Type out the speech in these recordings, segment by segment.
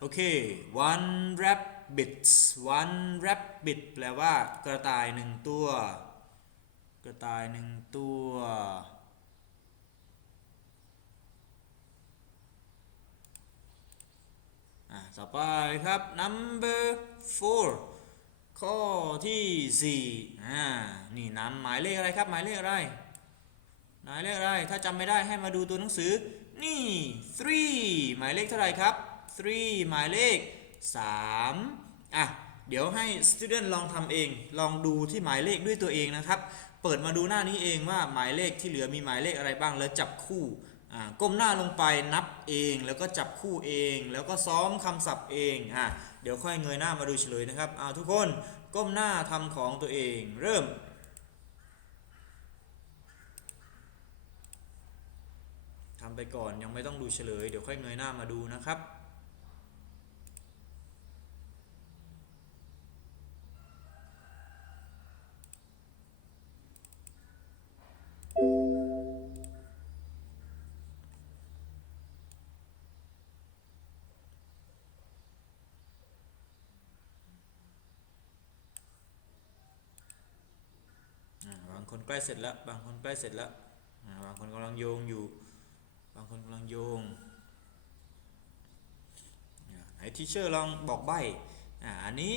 โอเค one rabbit one rabbit แปลว่ากระต่ายหนึ่งตัว กระต่ายหนึ่งตัว อะ ต่อไปครับ number four ข้อที่สี่อ่า นี่นำหมายเลขอะไรครับ หมายเลขอะไร หมายเลขอะไร ถ้าจำไม่ได้ให้มาดูตัวหนังสือ นี่ three หมายเลขเท่าไหร่ครับ three หมายเลขสามอะ เดี๋ยวให้ student ลองทำเอง ลองดูที่หมายเลขด้วยตัวเองนะครับ เปิดมาดูหน้านี้เองว่าหมายเลขที่เหลือมีหมายเลขอะไรบ้างแล้วจับคู่ก้มหน้าลงไปนับเองแล้วก็จับคู่เอง แล้วก็ซ้อมคำศัพท์เองอะเดี๋ยวค่อยเงยหน้ามาดูเฉลยนะครับอ่าทุกคนก้มหน้าทำของตัวเองเริ่มทำไปก่อนยังไม่ต้องดูเฉลย เดี๋ยวค่อยเงยหน้ามาดูนะครับ อ่างคนใกล้เสร็จแล้ว บางคนใกล้เสร็จแล้วบางคนกำลังโยงอยู่ บางคนกำลังโยงไหนทีเชอร์ลองบอกใบอ,อันนี้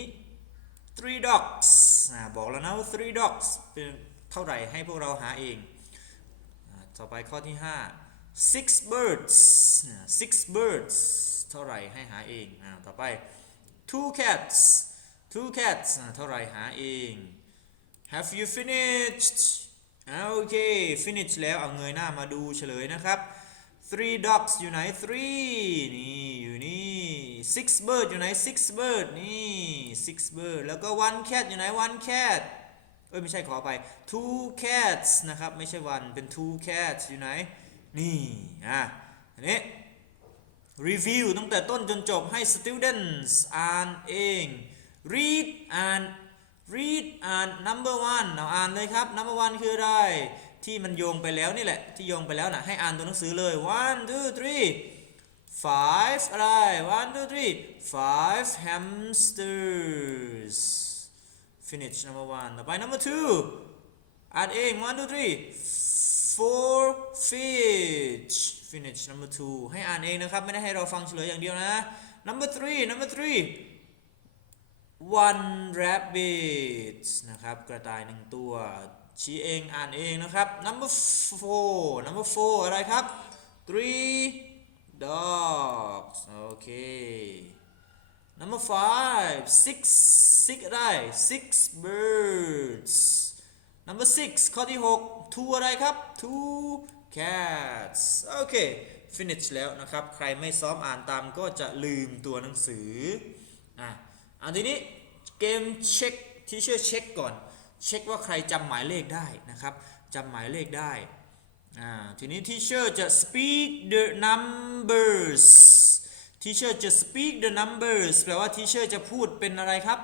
three dogs อบอกแล้วนะว่า three dogs เป็นเท่าไหร่ให้พวกเราหาเองอต่อไปข้อที่ 5 six birds six birds เท่าไหร่ให้หาเองอต่อไป two cats two cats เท่าไหร่หาเอง Have you finished โอเค finish แล้วเอาเงยหน้ามาดูเฉลยนะครับ three dogs อยู่ไหน three นี่อยู่นี่ six bird อยู่ไหน six bird นี่ six bird แล้วก็ one cat อยู่ไหน one cat เอ้ยไม่ใช่ขอไป two cats นะครับ ไม่ใช่ one เป็น two cats อยู่ไหน นี่ อะอันนี้ review ตั้งแต่ต้นจนจบให้ students อ่านเอง read อ่าน read อ่าน number one เอาอ่านเลยครับ number one คืออะไร ที่มันโยงไปแล้วนี่แหละ ที่โยงไปแล้วนะให้อ่านตัวหนังสือเลย one two three five อะไร one two three five hamsters finish number one ต่อไป number two อ่านเอง one two three four fish finish number two ให้อ่านเองนะครับ ไม่ได้ให้เราฟังเฉลยอย่างเดียวนะ number three number three one rabbit นะครับ กระต่ายหนึ่งตัว ชี้เองอ่านเองนะครับ number four number four อะไรครับ three dogs โอเค number five six six อะไร six birds number six ข้อที่ 6 two อะไรครับ two cats โอเค finish แล้วนะครับ ใครไม่ซ้อมอ่านตามก็จะลืมตัวหนังสืออะอันทีนี้ เกมเช็คที่เชื่อเช็คก่อน เช็คว่าใครจำหมายเลขได้นะครับจำหมายเลขได้ทีนี้ที่เชื่อจะ speak the numbers ที่เชื่อจะ speak the numbers แปลว่าที่เชื่อจะพูดเป็นอะไรครับ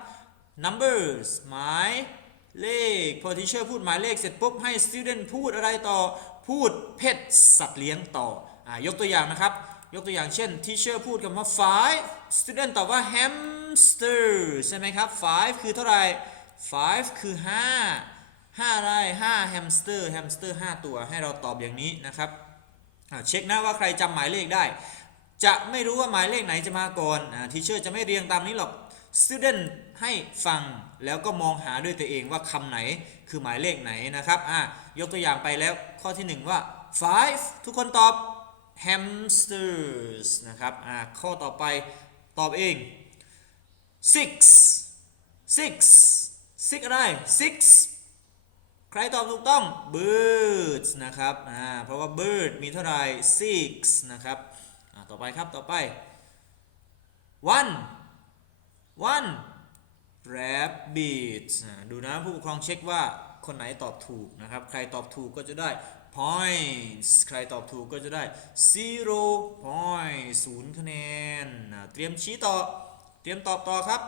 numbers หมายเลข พอที่เชื่อพูดหมายเลขเสร็จปุ๊บให้ student พูดอะไรต่อพูดเพศสัตว์เลี้ยงต่ออยกตัวอย่างนะครับ ยกตัวอย่างเช่นที่เชื่อพูดคำว่า five student ตอบว่า ham hamster ใช่ไหมครับ five คือเท่าไหร่ five คือห้าห้าอะไรห้า hamster hamster ห้าตัวให้เราตอบอย่างนี้นะครับเช็คนะว่าใครจำหมายเลขได้ จะไม่รู้ว่าหมายเลขไหนจะมาก่อนทีเชอร์จะไม่เรียงตามนี้หรอก student ให้ฟังแล้วก็มองหาด้วยตัวเองว่าคำไหนคือหมายเลขไหนนะครับอะยกตัวอย่างไปแล้วข้อที่หนึ่งว่า five ทุกคนตอบ hamsters นะครับอะข้อต่อไปตอบเอง six six six อะไร six ใครตอบถูกต้อง birds นะครับอ่าเพราะว่า bird มีเท่าไหร่ six นะครับอ่าต่อไปครับต่อไป one one rabbit ดูนะผู้ปกครองเช็คว่าคนไหนตอบถูกนะครับ ใครตอบถูกก็จะได้ points ใครตอบถูกก็จะได้ zero point ศูนย์คะแนน เตรียมชี้ต่อ เตรียมตอบต่อครับ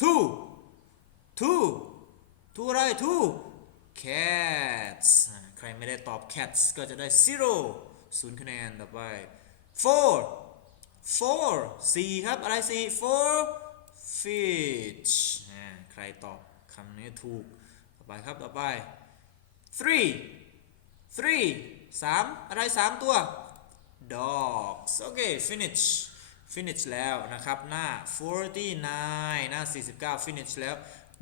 two two two อะไร two cats ใครไม่ได้ตอบ cats ก็จะได้ zero ศูนย์คะแนนต่อไป four four สี่ครับ อะไรสี่ four fish ใครตอบคำนี้ถูก ต่อไปครับ ต่อไป three three สามอะไรสามตัว dogs โอเค finish finish แล้วนะครับ หน้า 49 หน้า 49 finish แล้ว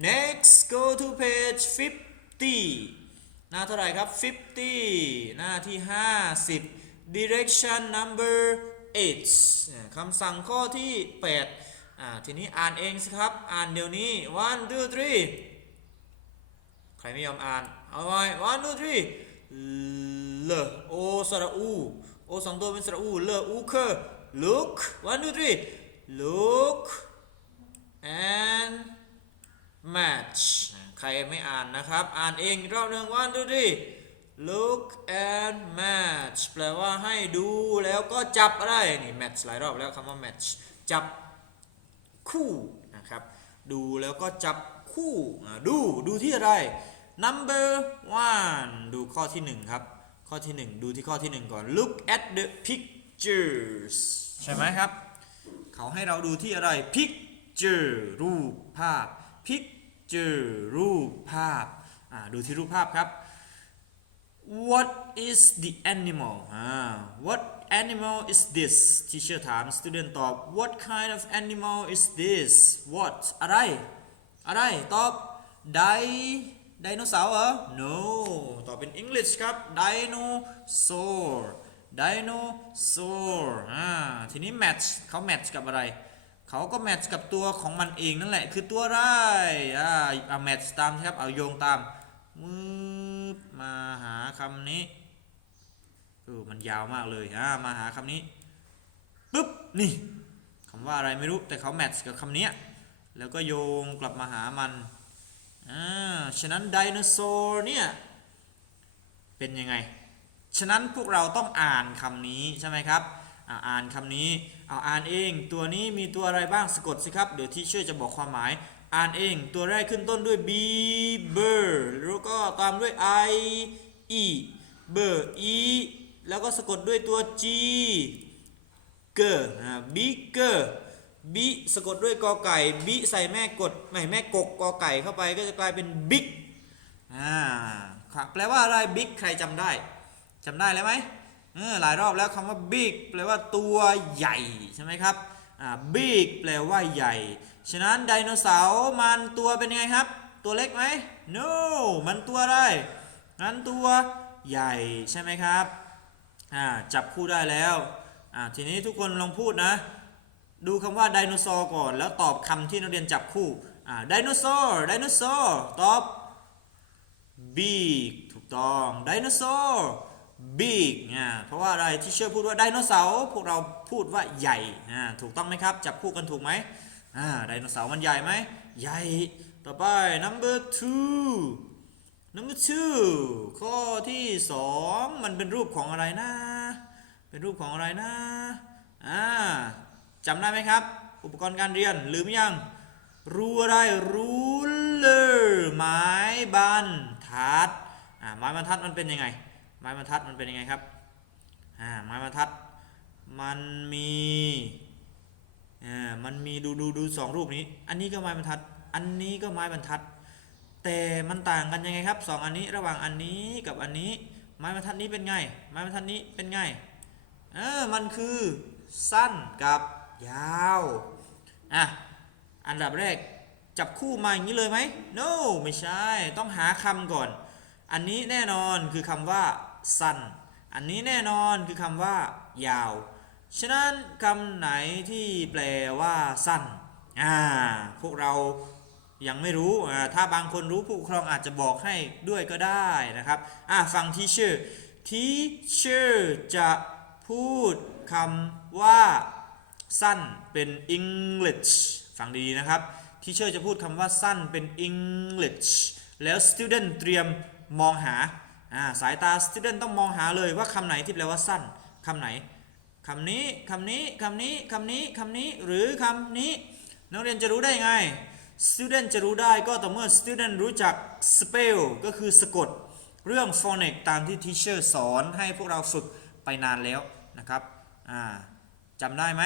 next go to page 50 หน้าเท่าไหร่ครับ 50 หน้าที่ 50 direction number 8คำสั่งข้อที่ 8 อ่า ทีนี้อ่านเองสิครับ อ่านเดี๋ยวนี้ one two three ใครไม่ยอมอ่าน เอาไว้ one two three เลโอสระอู โอสองตัวเป็นสระอู เลอูเคอ look one two three look and match ใครไม่อ่านนะครับ อ่านเองรอบหนึ่ง one two three look and match แปลว่าให้ดูแล้วก็จับอะไรนี่ match หลายรอบแล้วคำว่า match จับคู่นะครับ ดูแล้วก็จับคู่ดูดูที่อะไร number one ดูข้อที่หนึ่งครับ ข้อที่หนึ่งดูที่ข้อที่หนึ่งก่อน look at the pictures ใช่ไหมครับ เขาให้เราดูที่อะไร picture รูปภาพ picture รูปภาพอ่าดูที่รูปภาพครับ What is the animal อ่า What animal is this teacher ถาม student ตอบ What kind of animal is this What อะไร อะไร ตอบ Di ไดโนเสาร์เหรอ No ตอบเป็น English ครับ Dinosaur Dinosaur อ่าทีนี้ match เขา match กับอะไร เขาก็ match กับตัวของมันเองนั่นแหละ คือตัวไรอ่าเอา match ตามครับ เอาโยงตามมือมาหาคำนี้เออมันยาวมากเลยอ่ามาหาคำนี้ปุ๊บนี่คำว่าอะไรไม่รู้แต่เขาแมทช์กับคำนี้แล้วก็โยงกลับมาหามันอ่าฉะนั้นไดโนเสาร์เนี่ยเป็นยังไง ฉะนั้นพวกเราต้องอ่านคำนี้ใช่ไหมครับอ่านคำนี้เอาอ่านเอง ตัวนี้มีตัวอะไรบ้างสะกดสิครับ เดี๋ยวที่ช่วยจะบอกความหมาย อ่านเองตัวแรกขึ้นต้นด้วย b bird แล้วก็ตามด้วย i e bird e แล้วก็สะกดด้วยตัว g g อ่า bigger บิสะกดด้วยกอไก่บิใส่แม่กดไม่แม่กกกอไก่เข้าไปก็จะกลายเป็น big อ่าแปลว่าอะไร big ใครจำได้ จำได้แล้วไหมเออหลายรอบแล้วคำว่า big แปลว่าตัวใหญ่ใช่ไหมครับอ่า big แปลว่าใหญ่ ฉะนั้นไดโนเสาร์มันตัวเป็นไงครับ ตัวเล็กไหม no มันตัวอะไรมันตัวใหญ่ใช่ไหมครับอ่าจับคู่ได้แล้วอ่าทีนี้ทุกคนลองพูดนะ ดูคำว่าไดโนเสาร์ก่อน แล้วตอบคำที่นักเรียนจับคู่อ่าไดโนเสาร์ไดโนเสาร์ตอบ big ถูกต้องไดโนเสาร์ big อ่าเพราะว่าอะไรที่เชื่อพูดว่าไดโนเสาร์พวกเราพูดว่าใหญ่อ่าถูกต้องไหมครับ จับคู่กันถูกไหมอ่าไดโนเสาร์มันใหญ่ไหมใหญ่ ต่อไป number two number two ข้อที่สองมันเป็นรูปของอะไรนะ เป็นรูปของอะไรนะอ่าจำได้ไหมครับ อุปกรณ์การเรียนลืมยังรู้อะไร ruler ไม้บรรทัดอ่าไม้บรรทัดมันเป็นยังไง ไม้บรรทัดมันเป็นยังไงครับอ่าไม้บรรทัดมันมีอ่ามันมีดูดูดูสองรูปนี้ อันนี้ก็ไม้บรรทัด อันนี้ก็ไม้บรรทัด แต่มันต่างกันยังไงครับสองอันนี้ระหว่างอันนี้กับอันนี้ ไม้บรรทัดนี้เป็นไง ไม้บรรทัดนี้เป็นไงเออมันคือสั้นกับยาวอะอันดับแรกจับคู่มาอย่างนี้เลยไหม no ไม่ใช่ ต้องหาคำก่อน อันนี้แน่นอนคือคำว่า สั้น อันนี้แน่นอนคือคำว่า ยาว ฉะนั้นคำไหนที่แปลว่าสั้นอ่าพวกเรายังไม่รู้อ่าถ้าบางคนรู้ผู้ปกครองอาจจะบอกให้ด้วยก็ได้นะครับอ่าฟังทีเชอร์ทีเชอร์จะพูดคำว่าสั้นเป็น English ฟังดีๆนะครับที่เชอร์จะพูดคำว่าสั้นเป็น English แล้ว student เตรียมมองหา อ่าสายตา student ต้องมองหาเลยว่าคำไหนที่แปลว่าสั้นคำไหนคำนี้คำนี้คำนี้คำนี้คำนี้หรือคำนี้นักเรียนจะรู้ได้ไง student จะรู้ได้ก็ต่อเมื่อ student รู้จัก spell ก็คือสะกดเรื่อง phonic ตามที่ teacher สอนให้พวกเราฝึกไปนานแล้วนะครับจำได้ไหม